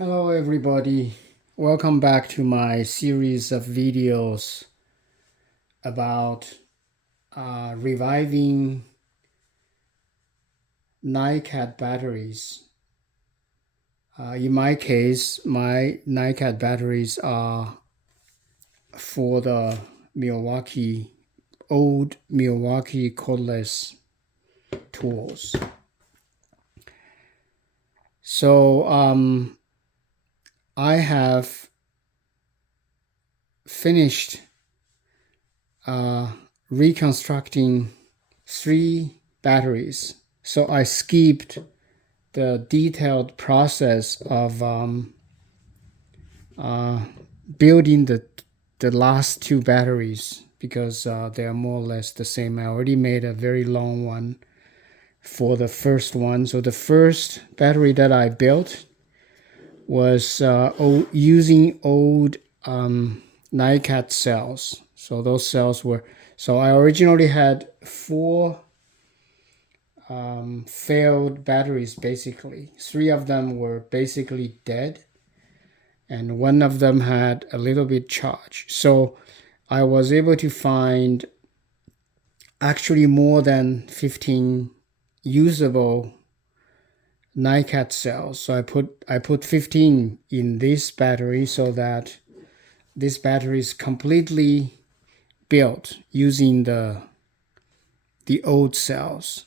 Hello everybody, welcome back to my series of videos about reviving NiCad batteries. In my case, my NiCad batteries are for the old Milwaukee cordless tools. So I have finished reconstructing 3 batteries. So I skipped the detailed process of building the last 2 batteries because they are more or less the same. I already made a very long one for the first one. So the first battery that I built was using old NiCad cells. So those cells were, so I originally had 4 failed batteries basically. 3 of them were basically dead and 1 of them had a little bit charge. So I was able to find actually more than 15 usable NiCad cells. So I put 15 in this battery so that this battery is completely built using the old cells.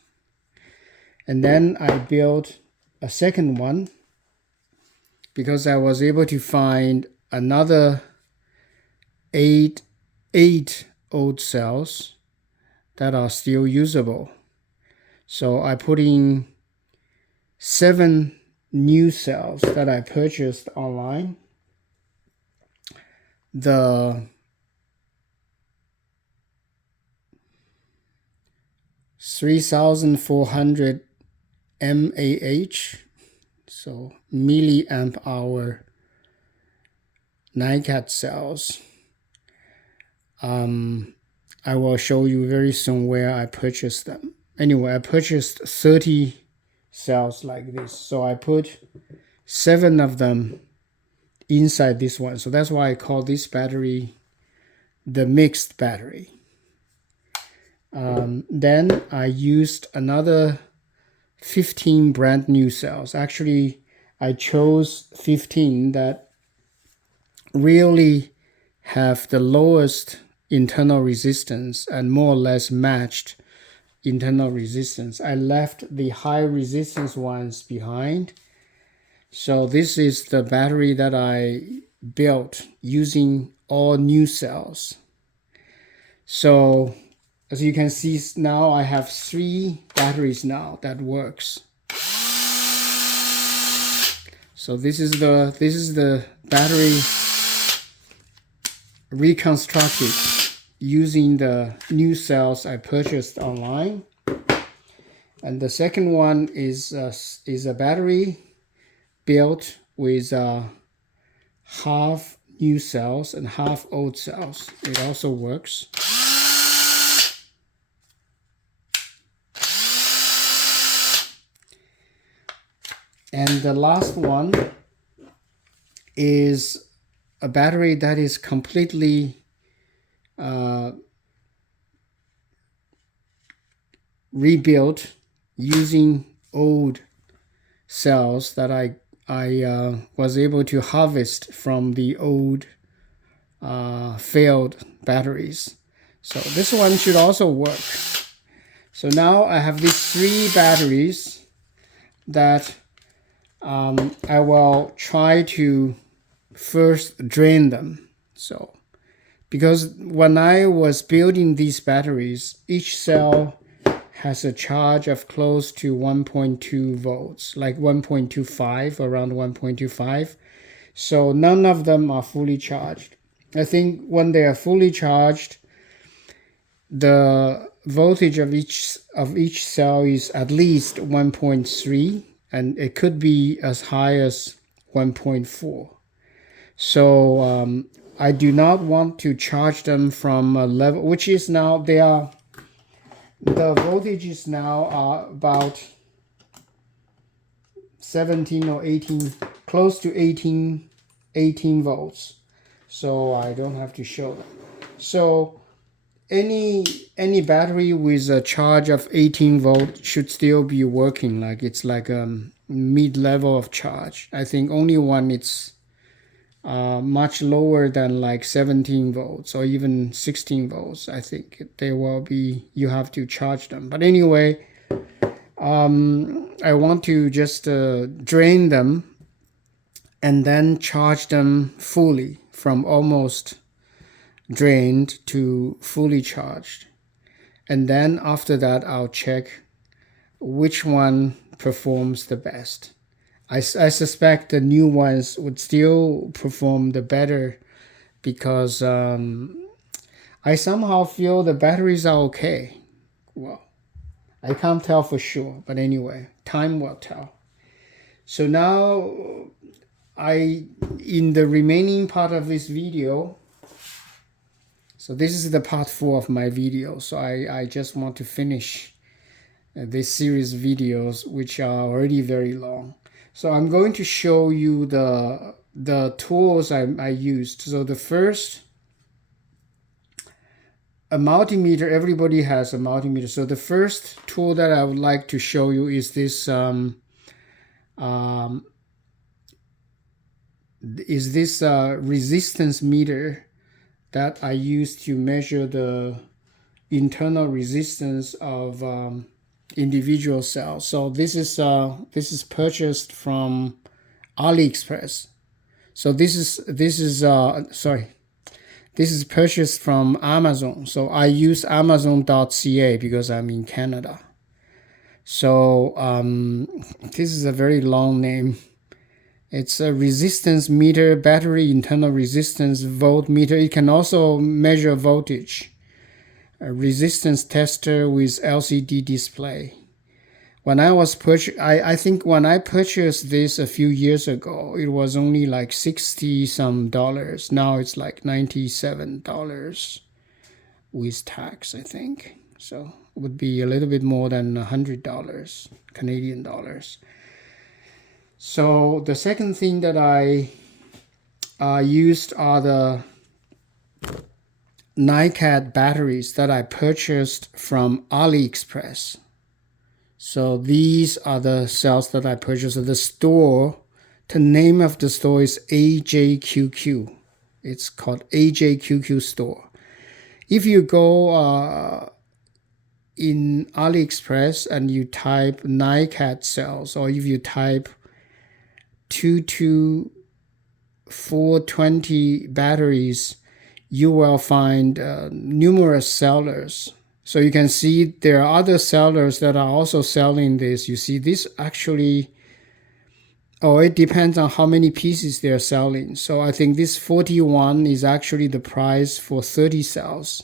And then I built a second one because I was able to find another 8 old cells that are still usable. So I put in 7 new cells that I purchased online. The 3400 mAh, so milliamp hour NiCad cells. I will show you very soon where I purchased them. Anyway, I purchased 30 cells like this. So I put 7 of them inside this one. So that's why I call this battery the mixed battery. Then I used another 15 brand new cells. Actually, I chose 15 that really have the lowest internal resistance and more or less matched internal resistance. I left the high resistance ones behind. So this is the battery that I built using all new cells. So as you can see now, I have 3 batteries now that works. So this is the battery reconstructed using the new cells I purchased online. And the second one is a battery built with half new cells and half old cells. It also works. And the last one is a battery that is completely rebuilt using old cells that I was able to harvest from the old failed batteries. So this one should also work. So now I have these 3 batteries that I will try to first drain them. So because when I was building these batteries, each cell has a charge of close to 1.2 volts, like 1.25, around 1.25. So none of them are fully charged. I think when they are fully charged, the voltage of each cell is at least 1.3, and it could be as high as 1.4. So I do not want to charge them from a level which is now the voltage is now about 17 or 18 close to 18 volts. So I don't have to show them. So any battery with a charge of 18 volt should still be working. Like it's like a mid-level of charge. I think only when it's much lower than like 17 volts or even 16 volts, I think they will be, you have to charge them. But anyway, I want to just drain them and then charge them fully from almost drained to fully charged. And then after that, I'll check which one performs the best. I suspect the new ones would still perform the better because I somehow feel the batteries are okay. Well, I can't tell for sure, but anyway, time will tell. So now in the remaining part of this video, so this is the part 4 of my video. So I just want to finish this series of videos, which are already very long. So I'm going to show you the tools I used. So the first, a multimeter. Everybody has a multimeter. So the first tool that I would like to show you is this resistance meter that I use to measure the internal resistance of individual cells. So this is purchased from AliExpress. So this is purchased from Amazon. So I use Amazon.ca because I'm in Canada. So this is a very long name. It's a resistance meter, battery internal resistance voltmeter. It can also measure voltage. A resistance tester with LCD display. When I was I think when I purchased this a few years ago, it was only like $60 some. Now it's like $97 with tax, I think. So it would be a little bit more than $100 Canadian dollars. So the second thing that I used are the NiCad batteries that I purchased from AliExpress. So these are the cells that I purchased at the store. The name of the store is AJQQ. It's called AJQQ store. If you go in AliExpress and you type NiCad cells, or if you type 22420 batteries, you will find numerous sellers. So you can see there are other sellers that are also selling this. You see this actually, it depends on how many pieces they're selling. So I think this 41 is actually the price for 30 cells.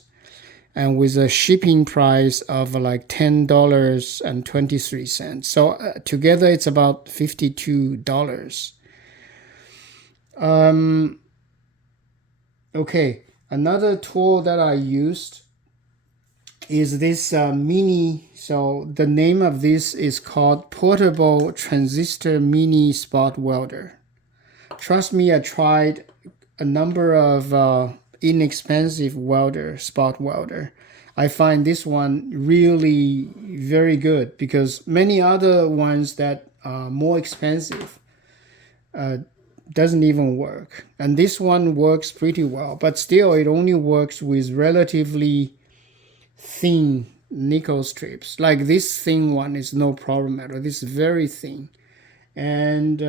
And with a shipping price of like $10.23. So together it's about $52. Okay, another tool that I used is this mini. So the name of this is called Portable Transistor Mini Spot Welder. Trust me, I tried a number of inexpensive spot welder. I find this one really very good because many other ones that are more expensive doesn't even work. And this one works pretty well, but still it only works with relatively thin nickel strips. Like this thin one is no problem at all. This is very thin. And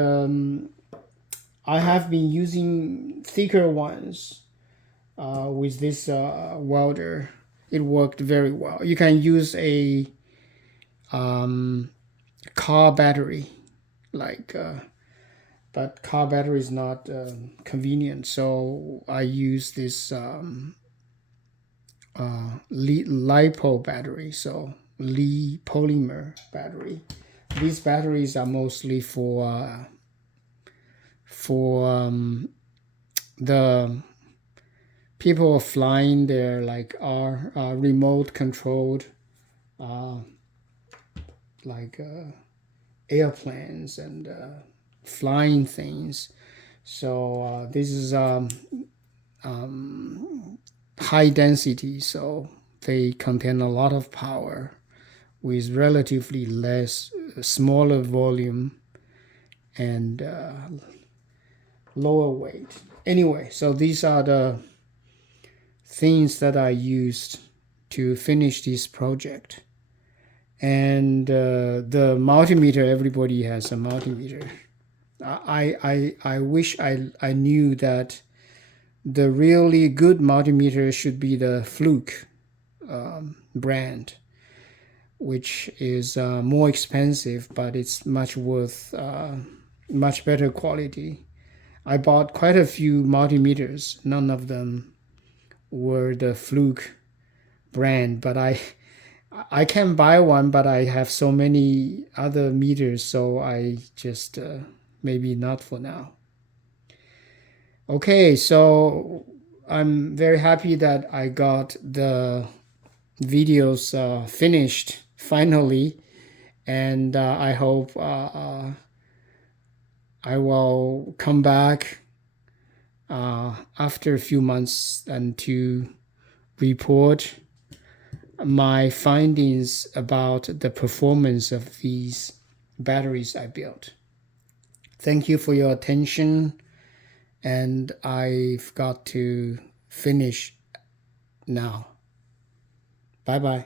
I have been using thicker ones with this welder. It worked very well. You can use a car battery, but car battery is not convenient. So I use this lipo battery, so Li polymer battery. These batteries are mostly for the people flying their remote controlled airplanes and flying things. So this is high density, so they contain a lot of power with relatively less, smaller volume and lower weight. Anyway, so these are the things that I used to finish this project. And the multimeter, everybody has a multimeter. I wish I knew that the really good multimeter should be the Fluke brand, which is more expensive, but it's much better quality. I bought quite a few multimeters. None of them were the Fluke brand, but I can buy one, but I have so many other meters, so I just maybe not for now. Okay, so I'm very happy that I got the videos finished finally, and I hope I will come back after a few months and to report my findings about the performance of these batteries I built. Thank you for your attention, and I've got to finish now. Bye bye.